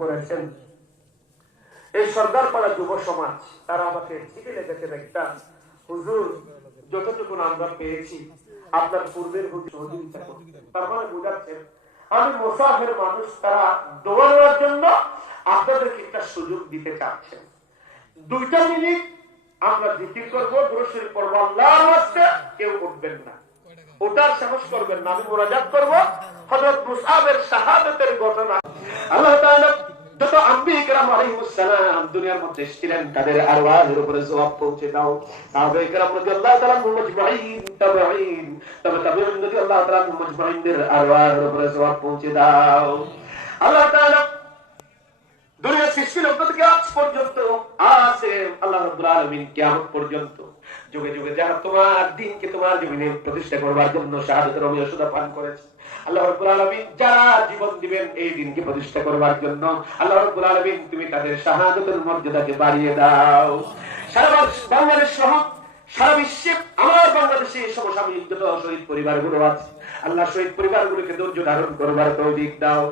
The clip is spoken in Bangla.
করেছেন। এই সর্দার পাড়া যুব সমাজ, তারা আমাকে চিঠি লিখেছেন একটা, হুজুর, যতটুকু আমরা পেয়েছি, আপনার পূর্বের সহযোগিতা তার মানে বোঝাচ্ছেন, আমি মোসাফের মানুষ, তারা দৌড়ানোর জন্য আপনাদেরকে একটা সুযোগ দিতে চাচ্ছেন। দুইটা মিনিট আমরা জিকির করবো দুরুশরীফ পড়বো আল্লাহর ওয়াস্তে কেউ উঠবেন না ওটার সাহস করবেন না আমি মোনাজাত করবো হযরত মুসআবের শাহাদাতের ঘটনা আল্লাহ তাআলা যত আম্বি کرام আলাইহিস সালাম দুনিয়ার মধ্যে ছিলেন তাদের আরওয়াহের উপরে জবাব পৌঁছে দাও সাহাবে کرام রাদিয়াল্লাহু তাআলা মুজমাইন তাবিঈন তবে তাবিঈন রাদিয়াল্লাহু তাআলা মুজমাইনদের আরওয়াহের উপরে জবাব পৌঁছে দাও আল্লাহ তাআলা দুনিয়া সৃষ্টি লগ্ন থেকে শাহাদাতের আল্লাহ মর্যাদাকে বাড়িয়ে দাও। বাংলাদেশ সহ সারা শহীদ পরিবারগুলো আছে, আল্লাহ শহীদ পরিবারগুলোকে ধৈর্য ধারণ করবার তৌফিক দাও।